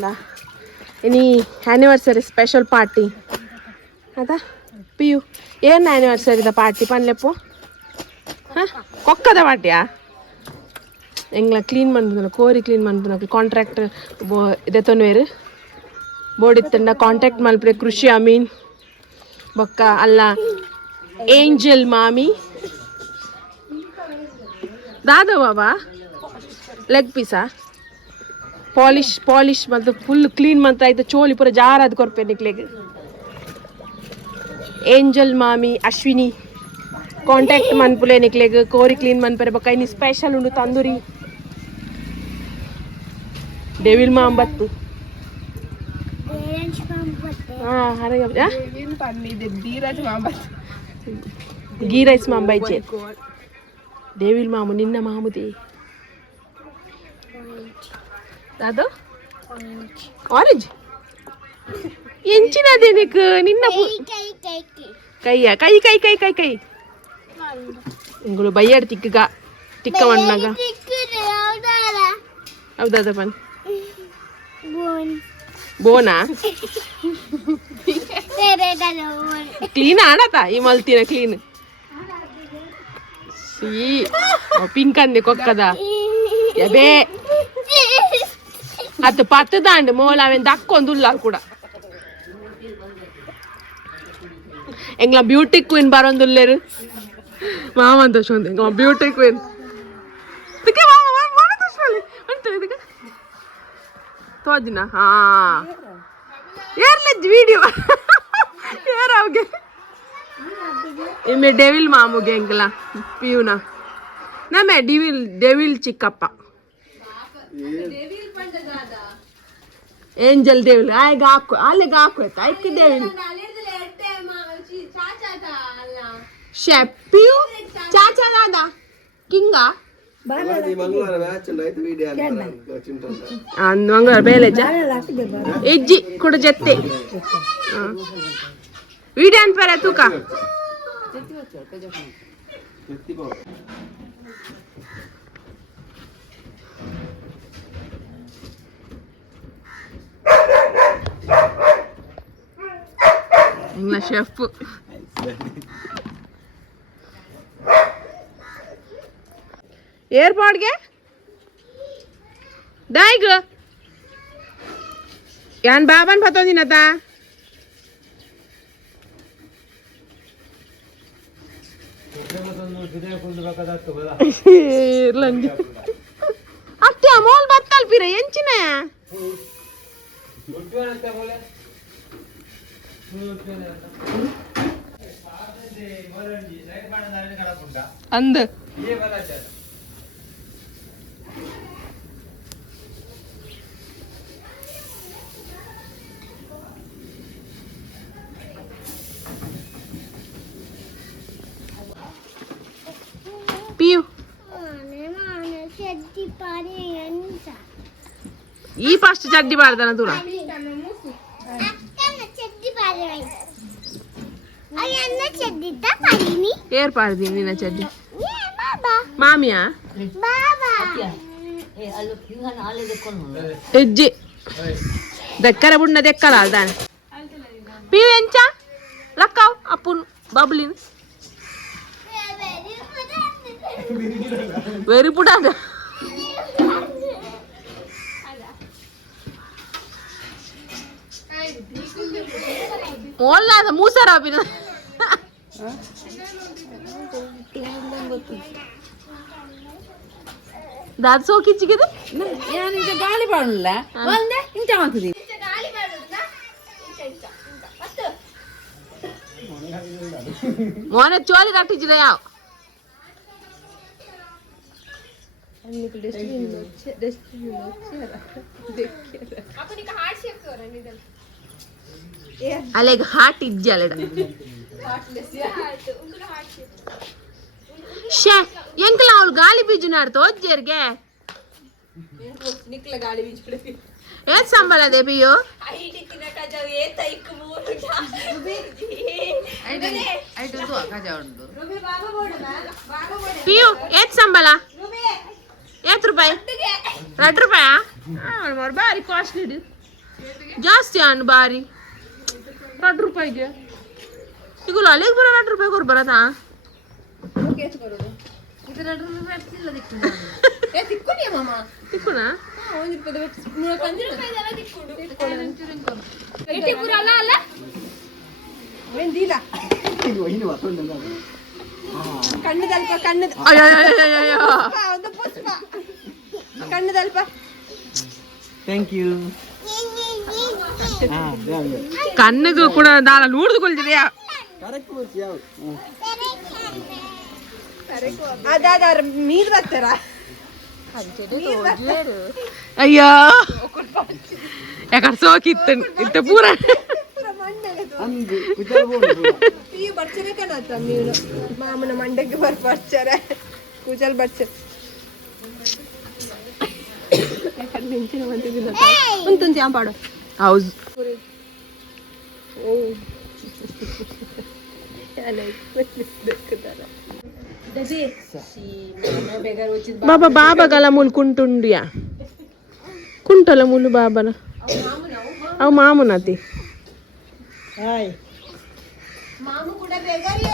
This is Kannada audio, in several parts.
ಗೊತ್ತುಂಟಾ ಇನಿ ಆ್ಯನಿವರ್ಸರಿ ಸ್ಪೆಷಲ್ ಪಾರ್ಟಿ ಅದ ಪಿಯು ಏನು ಆ್ಯನಿವರ್ಸರಿದ ಪಾರ್ಟಿ ಪನ್ಲೆಪ್ಪು ಹಾಂ ಕೊಕ್ಕದ ಪಾರ್ಟಿಯಾ ಎಂಗ್ಲ ಕ್ಲೀನ್ ಮಾಡ್ಬೋದು ಕೋರಿ ಕ್ಲೀನ್ ಮಾಡ್ಬೋದು ಕಾಂಟ್ರಾಕ್ಟರ್ ಇದೆ ತೊನ್ವೇರು ಬೋರ್ಡಿತ್ತಂಡ ಕಾಂಟ್ಯಾಕ್ಟ್ ಮಲ್ಪರೆ ಕೃಷಿ ಅಮೀನ್ ಬೊಕ್ಕ ಅಲ್ಲ ಏಂಜಲ್ ಮಾಮಿ ದಾದ ಬಾಬಾ ಲೆಗ್ ಪೀಸಾ ಪಾಲಿಶ್ ಮತ್ತು ಫುಲ್ ಕ್ಲೀನ್ ಮಂತ್ರ ಆಯ್ತು ಚೋಲಿ ಪೂರ ಜಾರಾದ ಕೊರ್ಪೆ ನಿಕ್ಲೆಗ್ ಏಂಜಲ್ ಮಾಮಿ ಅಶ್ವಿನಿ ಕಾಂಟ್ಯಾಕ್ಟ್ ಮನ್ಪುಲೆ ನಿಕ್ಲೆಗ್ ಕೋರಿ ಕ್ಲೀನ್ ಮನ್ಪರೆ ಬೊಕ್ಕ ಇನ್ನು ಸ್ಪೆಷಲ್ ಉಂಡು ತಂದೂರಿ ಡೆವಿಲ್ ಮಾಂಬತ್ತು ಗೀ ರೈಸ್ ಮಾಂಬೈಚೆ ಡೇವಿಲ್ ಮಾಮು ನಿನ್ನ ಮಾಮುದಿ ಅದು ಆರೆಂಜ್ ಎಂಚಿನದೇ ನಿಕ್ ನಿನ್ನ ಕೈಯ ಕೈ ಕೈ ಕೈ ಕೈ ಕೈ ಇಂಗಳು ಬಯ್ಯಾಡ ತಿಕ್ಕ ತಿಕ್ಕ ಮಣ್ಣಾಗ ಹೌದಾದ ಪನ್ ಬೋನಾ ಕ್ಲೀನ್ ಆಡತ ಈ ಮಲ್ತಿನ ಕ್ಲೀನ್ ಸೀ ಪಿಂಕ್ ಅಂದೆ ಕೊಕ್ಕದ ಎಬೇ ಅದು ಪತ್ತದಾಂಡು ಮೋಲ ಅವೆನ್ ದಕ್ಕೊಂದುಲ್ಲ ಕೂಡ ಎಂಗ್ಲ ಬ್ಯೂಟಿ ಕ್ವೀನ್ ಬರೋಂದುಲ್ಲೇರು ಮಾವಂತ ಶೋಂದು ಎಂಗ್ಲ ಬ್ಯೂಟಿ ಕ್ವೀನ್ ತೋದಿನ ಹಾ ಏರ್ಲೆಜ್ ವಿಡಿಯೋ ಏರ್ ಅವ್ಗೆ ಇಮ್ಮೆ ಡೆವಿಲ್ ಮಾಮುಗೆ ಎಂಗ್ಲ ಪಿಯುನ ನಮ್ಮೆ ಡೆವಿಲ್ ಚಿಕ್ಕಪ್ಪ ಏಂಜಲ್ ಡೆವಿಲ್ ಆಯ್ಗ ಹಾಕು ಅಲ್ಲಿಗೆ ಹಾಕು ಆಯ್ತಾ ಐಕಿ ಡೆವಿಲ್ ಶೆಪ್ಪಿಯು ಚಾಚಾ ದಾದ ಕಿಂಗ ಮಂಗಳವಾರ ಬೇಲೆಜ ಎಜ್ಜಿ ಕೂಡ ಜತ್ತೆ ವಿಡಿಯೋ ಅನ್ಪರ ತೂಕ ಇಂಗ್ಲಿಷ್ ಶೆಫ್ ಏರ್ಪೋರ್ಟ್ಗೆ ಡಾಯ್ಗ ಯಾನ್ ಬಾಬನ್ ಪತ್ತೊಂದಿನತ ಅತ್ತೆ ಮೋಲ್ ಬತ್ತಲ್ಪಿರ ಎಂಚಿನ ಅಂದ పియు ఈ ఫస్ట్ చడ్డి పాడతాను చూడ ఏర్ పాడది నిన్న చడ్డి మామియా ఎజ్జి దగ్గర బున్న దెక్కల దాని పియు ఎంచా లక్కావు అప్పుడు బబులిన్ వెరీ పుట్ అంట ಮೋಲ್ಲಾದ ಮೂಸರ ಪಿನ ದಾದ ಸೋಕಿಚ್ಚಿಗೆ ಯಾನಿಂಚ ಗಾಳಿ ಬಾಡಲ್ಲ ಒಂದೇ ಇಂಚ ಮಾಡ್ತದೆ ಮೋನೆ ಚೋಲಿ ಕಟ್ಟಿಚ್ಚಿದ ಯಾವ ಅಲೆಗ್ ಹಾರ್ಟ್ ಇಜ್ಜಿ ಅಲೆಡ ಶೇ ಎಂಕಲ ಅವಳು ಗಾಳಿ ಬೀಜ ನಾಡ್ತು ಒಜ್ಜೇರ್ಗೆ ಏತ್ ಸಂಬಳ ದೇ ಪಿಯು ಪಿಯು ಏತ್ ಸಂಬಳ ಏತ್ ರೂಪಾಯಿ 2 ರೂಪಾಯಾ ಬಾರಿ ಕಾಸ್ಟ್ಲಿ जास्ती आण बारी 8 रुपयाचे तिकडून आले बरं 8 रुपये कर बरं आता तिकडून ಕಣ್ಣು ತಲ್ಪ ಕಣ್ಣು ಕಣ್ಣು ತಲ್ಪ ಥ್ಯಾಂಕ್ ಯು ಕಣ್ಣಿಗೆ ಕೂಡ ನಾನು ನೋಡಿದುಕೊಳ್ತಿದ್ಯಾ ಅದಾದ ಮೀರ್ ಬರ್ತಾರ ಅಯ್ಯೋ ಯಾಕಡೆ ಸೋಕಿತ್ತು ಇತ್ತ ಪೂರ ಬರ್ಚನೆ ಕಣತ್ತ ನೀವು ಮಾಮನ ಮಂಡಕ್ಕೆ ಬರ್ಚಾರ ಕೂಜಲ್ ಬರ್ಚಾರ ఉంటుంది చాంపాడు హౌస్ బాబా బాబా గల ములు కుంటుండియా కుంటల ములు బాబన అవు మామునది మాము కూడా బెగరి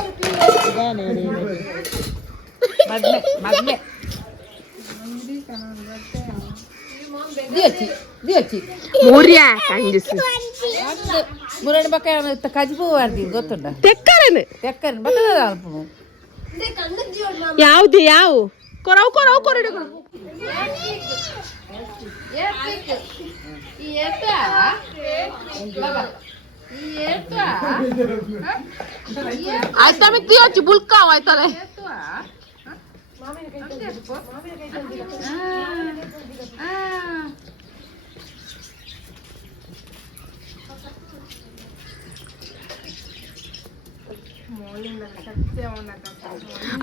ಮೂರ್ಯಾ ಕಂಜಿಸಿ ಮುರಣ ಬಕ್ಕ ಕಜಿಪು ವಾರ್ದಿ ಗೊತ್ತುಂಡ ತೆಕ್ಕರನೆ ತೆಕ್ಕನ್ ಬಕ್ಕದ ಅಲ್ಪ ಯಾವ್ದು ಯಾವ ಕೊರವು ಕೊರವು ಕೊರಡು ಆಯ್ತಾ ಮಿತ್ತಿ ಹಚ್ಚಿ ಬುಲ್ಕಾವ್ ಆಯ್ತಲ್ಲ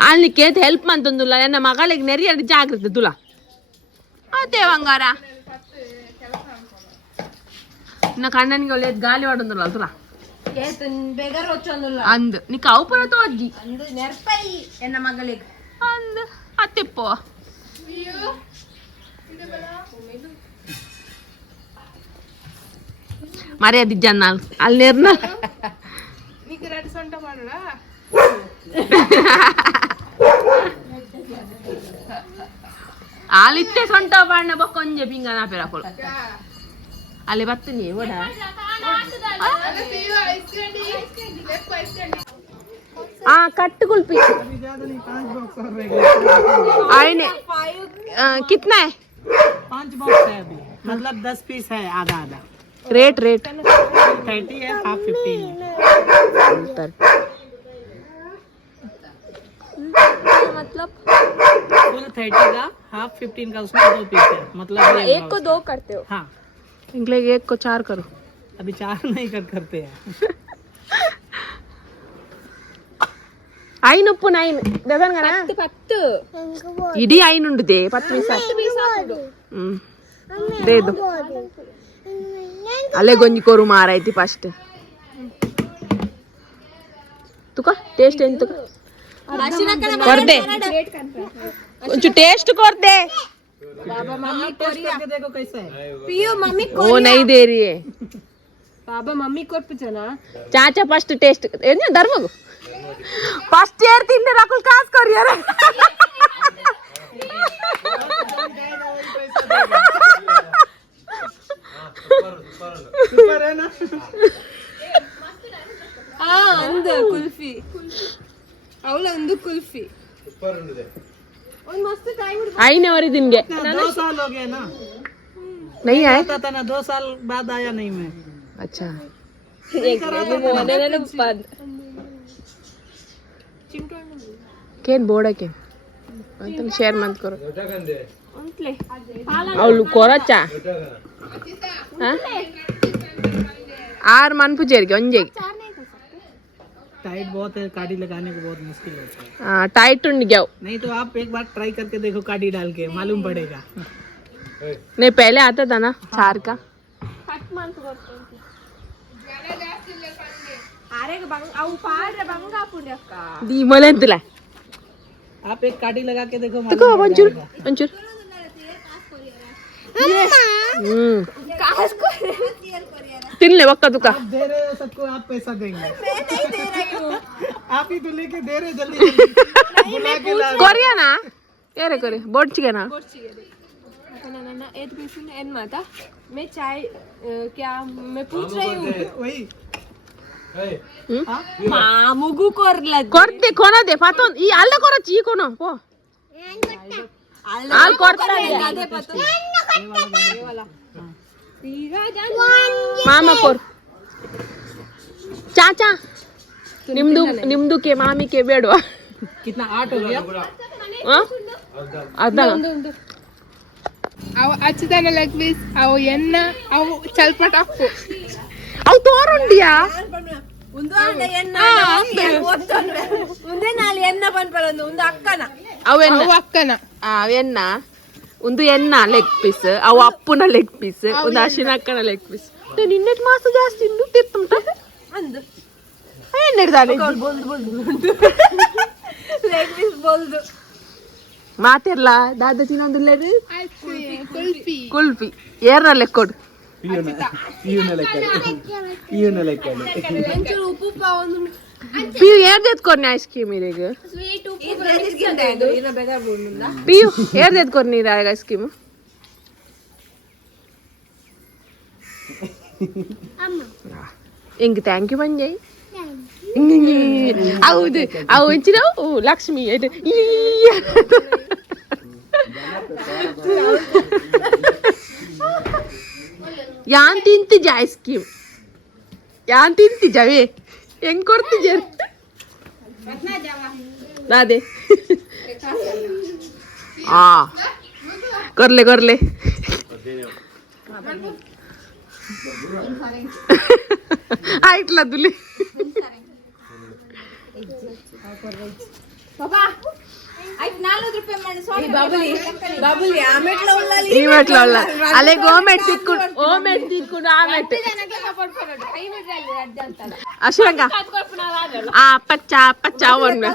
ಅಲ್ಲಿಕ್ಕೆ ಹೆಲ್ಪ್ ಮಂತಂದುಲ್ಲ ನನ್ನ ಮಗಳಿಗೆ ನೆರಿ ಜಾಗ್ರತೆ ತುಲ ಅದೇ ಬಂಗಾರ నా కన్నానికి లేదు గాలి పడుతుంది అసలు అందు నీకు అవుపడతో అజ్జి ఎన్న మగలికి అందు అత్తిప్పో మరి అది జన్నాలు ಅಲ್ಲಿ నేర్న ಆಲಿತ್ತೆ ಸೊಂಟ ಬಾಣ ಬಕ್ಕೊಂಜ ಪಿಂಗ ನಾ ಪೆರಕೊಳ ಅಲ್ಲಿ ಬರ್ತೀನಿ ಓಡ कट कुल्फी आईने कितना है 5 बॉक्स है अभी मतलब 10 पीस है आधा आधा रेट रेट 30 है हाफ 15 मतलब फुल 30 का हाफ 15 का उसमें 2 पीस है मतलब एक को 2 करते हो हाँ इंग्लिश एक को 4 करो अभी 4 नहीं करते हैं ಐನು ಉಪ್ಪು ನೈನ್ ದಗನ್ ಗಣ 10 ಇಡೀ ಐನು ಉಂಡುದೆ 10 ಪೀಸ್ ದೇದು ಅಲ್ಲೇ ಗೊಂಜಿ ಕೋರು ಮಾರೈತಿ ಫಸ್ಟ್ ತುಕ ಟೇಸ್ಟ್ ಏನು ತುಕ ಕೊರ್ದೆ ಒಂಚು ಟೇಸ್ಟ್ ಕೊರ್ದೆ बाबा मम्मी कोरिया देखो कैसा है पियो मम्मी वो नहीं दे रही है बाबा मम्मी कोर्पुचना चाचा फस्ट टेस्ट ಏನು ಧರ್ಮಗು ಫಸ್ಟ್ ಇಯರ್ ತಿಂದೆ ರಕುಲ್ ಕಾಸ್ ಕೊರಿಯರ सुपर है ना हां अंद कुल्फी ಅವಳ ಒಂದು ಕುಲ್ಫಿ सुपर उंडे और मस्त टाइम आईने वरी दिन गे 2 साल हो गए ना नहीं आए था ना 2 साल बाद आया नहीं मैं अच्छा केन बोर्ड के अंतल शेयर मत करो ಅವಳು ಕೊರಚ ಆರ್ ಮನ್ ಪುಜೇರ್ಗೆ ಒಂಜೆಗೆ टाइट बहुत है काड़ी लगाने को बहुत मुश्किल होता है टाइट उंड गया नहीं तो आप एक बार ट्राई करके देखो काड़ी डाल के मालूम पड़ेगा नहीं पहले आता था ना चार का अरे अವು ಪಾಡ್ರೆ ಬಂಗ ಪುಣ್ಯಕ್ಕ दी मलेंतला आप एक काड़ी लगा के देखो तको ಒಂಚೂರು ಒಂಚೂರು ಕಾಸ್ ಕೊರೆ तिनले बक्का तुका आप दे रहे हो सबको, आप पैसा देंगे। मैं नहीं दे रही हूँ, आप ही तो लेके दे रहे, जल्दी बुला के ला। कोरिया ना यारे करे बोर्ड चिके ना मैं चाय क्या मैं पूछ रही हूँ वही मामुगु करते कोना दे पातो ई आल्ला कोराची कोना पो आल करता मामा कोर चाचा निम्दू के मामी के बेडवा कितना 8 हो गया आधा ಅವು ಅಚ್ಚುದನ ಲೆಗ್ ಪೀಸ್ ಅವು ಎನ್ನ ಅವು ಚಲ್ಪಟ ಅಪ್ಪು ಅವು ತೋರುಂಡಿಯಾ ಮುಂದೆ ನಾಳೆ ಎನ್ನ ಪನ್ಪರೊಂದು ಒಂದು ಅಕ್ಕನ ಅವೆನ್ನ ಅವು ಅಕ್ಕನ ಅವೆನ್ನ ಒಂದು ಎನ್ನ ಲೆಗ್ ಪೀಸ್ ಅವು ಅಪ್ಪುನ ಲೆಗ್ ಪೀಸ್ ಒಂದು ಅಶ್ವಿನಕ್ಕನ ಲೆಗ್ ಪೀಸ್ ನಿನ್ನೆಟ್ ಮಾಸ ಜಾಸ್ತಿ ಉಂಟು ತಿರ್ತುಂಟ ಅಂದು ಏನ್ ಹಿಡ್ದಾನೆ ಲೆಗ್ ಪೀಸ್ ಬೋಲ್ದು ಮಾತಿರ್ಲ ದಾದ ತಿನ್ನೊಂದು ಲೆಗ್ ಕುಲ್ಫಿ ಕುಲ್ಫಿ ಏರ್ನ ಲೆಕ್ಕೊಡು ಒಂಚೂರು ಉಪ್ಪು ಒಂದು ಪಿಯು ಏರ್ದೆತ್ಕೊರ್ನಿ ಐಸ್ ಕ್ರೀಮ್ ಇರಿಗೆ ಸ್ವೀಟ್ ಉಪ್ಪು ಇನ್ನ ಬೇಗ ಬೋಲ್ನುಂದ ಪಿಯು ಏರ್ದೆತ್ಕೊರ್ನಿ ಐಸ್ ಕ್ರೀಮ್ ఇంక థ్యాంక్ యూ పని చేయి అవుదు అవు వచ్చినావు లక్ష్మి అయితే ಯಾನ್ ತಿಂತಿಜ ಐಸ್ ಕ್ರೀಮ್ ಯಾನ್ ತಿಂತಿಜವೇ ಹೆಂಗ್ ಕೊಡ್ತಿಜ ಅದೇ ಆ ಕೊರ್ಲೆ ಕೊರ್ಲೆ ಆಯ್ತಲ್ಲ ದುಲಿ ఈ మెట్లో అలే గోమెట్ తిక్కుండు ఓమెట్ తిక్కుండు ఆ మెట్ అశ్వంక ఆ పచ్చ పచ్చ వన్